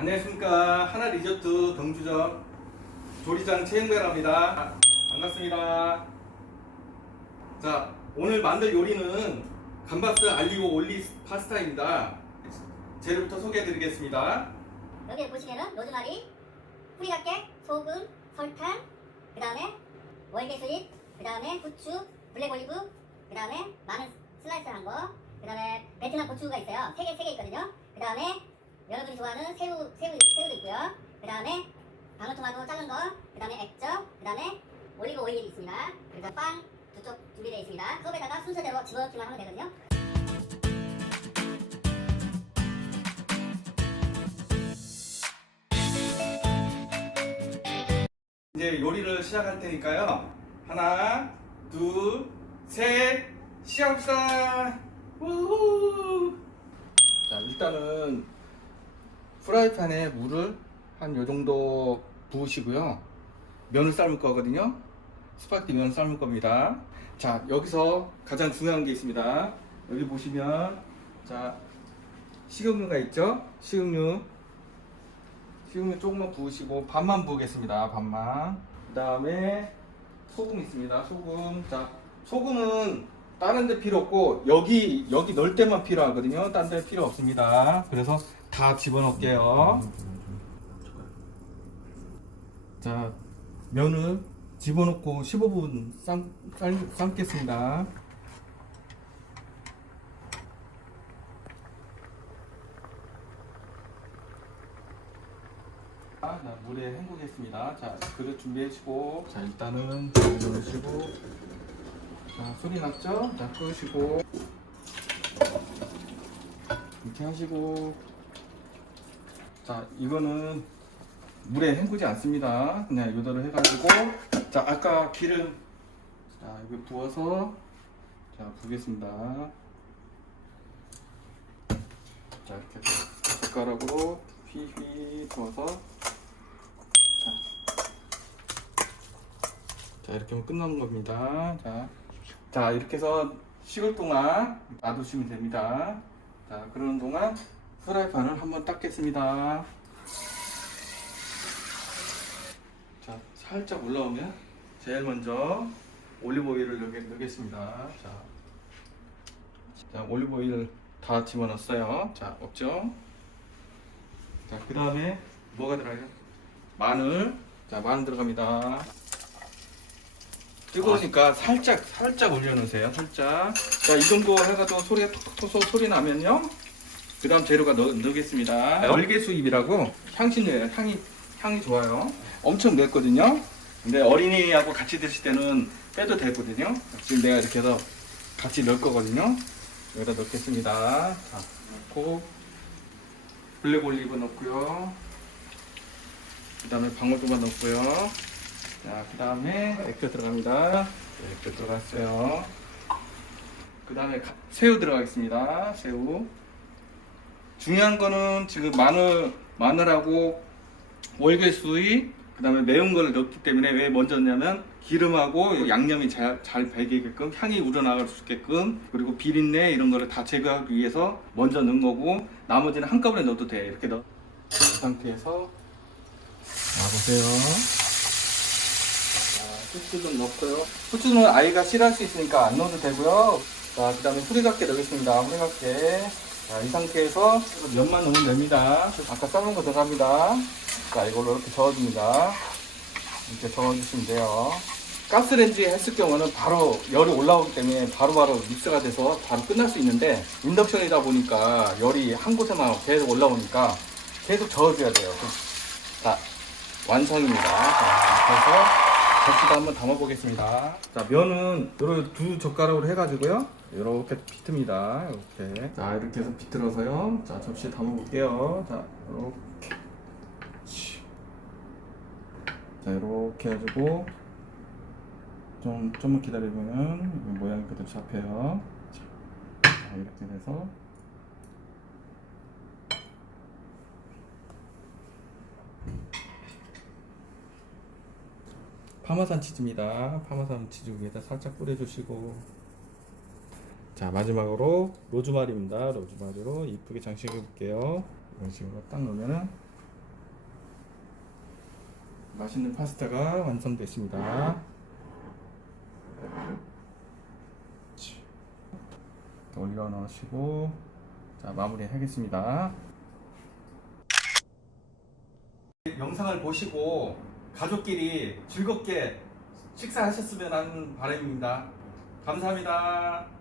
안녕하십니까. 하나 리조트 경주점 조리장 최영배랍니다. 반갑습니다. 자 오늘 만들 요리는 감바스 알리오 올리 파스타입니다. 재료부터 소개해 드리겠습니다. 여기 보시면은 로즈마리, 뿌리각개, 소금, 설탕, 그 다음에 월계수잎, 그 다음에 후추, 블랙올리브, 그 다음에 마늘 슬라이스 한 거, 그 다음에 베트남 고추가 있어요. 세 개, 세개 있거든요. 그 다음에 여러분이 좋아하는 새우, 새우, 새우도 있고요. 그 다음에 방울토마토 자른 거, 그 다음에 액젓, 그 다음에 올리브 오일이 있습니다. 그래서 빵두 쪽 준비되어 있습니다. 컵에다가 순서대로 집어넣기만 하면 되거든요. 이제 요리를 시작할 테니까요 하나 둘 셋 시작합시다 우후. 자 일단은 프라이팬에 물을 한 요 정도 부으시고요. 면을 삶을 거거든요. 스파게티 면을 삶을 겁니다. 자 여기서 가장 중요한 게 있습니다. 여기 보시면 자 식용유가 있죠? 식용유. 식용유 조금만 부으시고 반만 부으겠습니다. 반만. 그 다음에 소금 있습니다. 소금. 자 소금은 다른 데 필요 없고 여기 여기 넣을 때만 필요하거든요. 딴데 필요 없습니다. 그래서 다 집어넣을게요. 자 면을 집어넣고 15분 삶, 삶, 삶겠습니다. 자, 물에 헹구겠습니다. 자, 그릇 준비해주시고, 자, 일단은 물 넣으시고, 자, 소리 났죠? 자, 끄시고, 이렇게 하시고, 자, 이거는 물에 헹구지 않습니다. 그냥 요대로 해가지고, 자, 아까 기름, 자, 이거 부어서, 자, 부겠습니다. 자, 이렇게 젓가락으로 휘휘 부어서, 자 이렇게 하면 끝나는 겁니다. 자, 자 이렇게 해서 식을 동안 놔두시면 됩니다. 자 그러는 동안 프라이팬을 한번 닦겠습니다. 자 살짝 올라오면 제일 먼저 올리브오일을 넣, 넣겠습니다. 자, 자 올리브오일 다 집어넣었어요. 자 없죠? 자 그 다음에 뭐가 들어가요? 마늘. 자 마늘 들어갑니다. 뜨거우니까 살짝 살짝 올려놓으세요. 살짝. 자 이 정도 해가지고 소리가 톡톡톡 톡 소리 나면요 그 다음 재료가 넣, 넣겠습니다. 월계수잎이라고 향신료예요 향이 향이 좋아요. 엄청 맵거든요. 근데 어린이하고 같이 드실 때는 빼도 되거든요. 지금 내가 이렇게 해서 같이 넣을 거거든요. 여기다 넣겠습니다. 자 넣고 블랙 올리브 넣고요. 그 다음에 방울토마토 넣고요. 자, 그 다음에 액젓 들어갑니다. 네, 액젓 들어갔어요. 그 다음에 새우 들어가겠습니다. 새우. 중요한 거는 지금 마늘, 마늘하고 월계수잎, 그 다음에 매운 거를 넣기 때문에 왜 먼저 넣냐면 기름하고 양념이 잘, 잘 배기게끔 향이 우러나갈 수 있게끔 그리고 비린내 이런 거를 다 제거하기 위해서 먼저 넣은 거고 나머지는 한꺼번에 넣어도 돼. 이렇게. 이 상태에서 놔보세요. 후추 좀 넣고요. 후추는 아이가 싫어할 수 있으니까 안 넣어도 되고요. 자, 그 다음에 후리각게 넣겠습니다. 후리각게. 자, 이 상태에서 면만 넣으면 됩니다. 아까 삶은 거 들어갑니다. 자, 이걸로 이렇게 저어줍니다. 이렇게 저어주시면 돼요. 가스레인지에 했을 경우는 바로 열이 올라오기 때문에 바로 바로 믹스가 돼서 바로 끝날 수 있는데 인덕션이다 보니까 열이 한 곳에만 계속 올라오니까 계속 저어줘야 돼요. 자, 완성입니다. 자, 그래서 접시도 한번 담아보겠습니다. 자, 면은 요렇게 두 젓가락으로 해가지고요. 이렇게 비틉니다. 이렇게. 자, 이렇게 해서 비틀어서요. 자, 접시에 담아볼게요. 자, 이렇게. 자, 이렇게 해가지고 좀, 좀만 기다리면 모양이 그대로 잡혀요. 자, 이렇게 돼서 파마산 치즈입니다. 파마산 치즈 위에다 살짝 뿌려주시고 자 마지막으로 로즈마리입니다. 로즈마리로 이쁘게 장식해 볼게요. 이런 식으로 딱 넣으면은 맛있는 파스타가 완성됐습니다. 올려 넣으시고 자 마무리 하겠습니다. 영상을 보시고 가족끼리 즐겁게 식사하셨으면 하는 바람입니다. 감사합니다.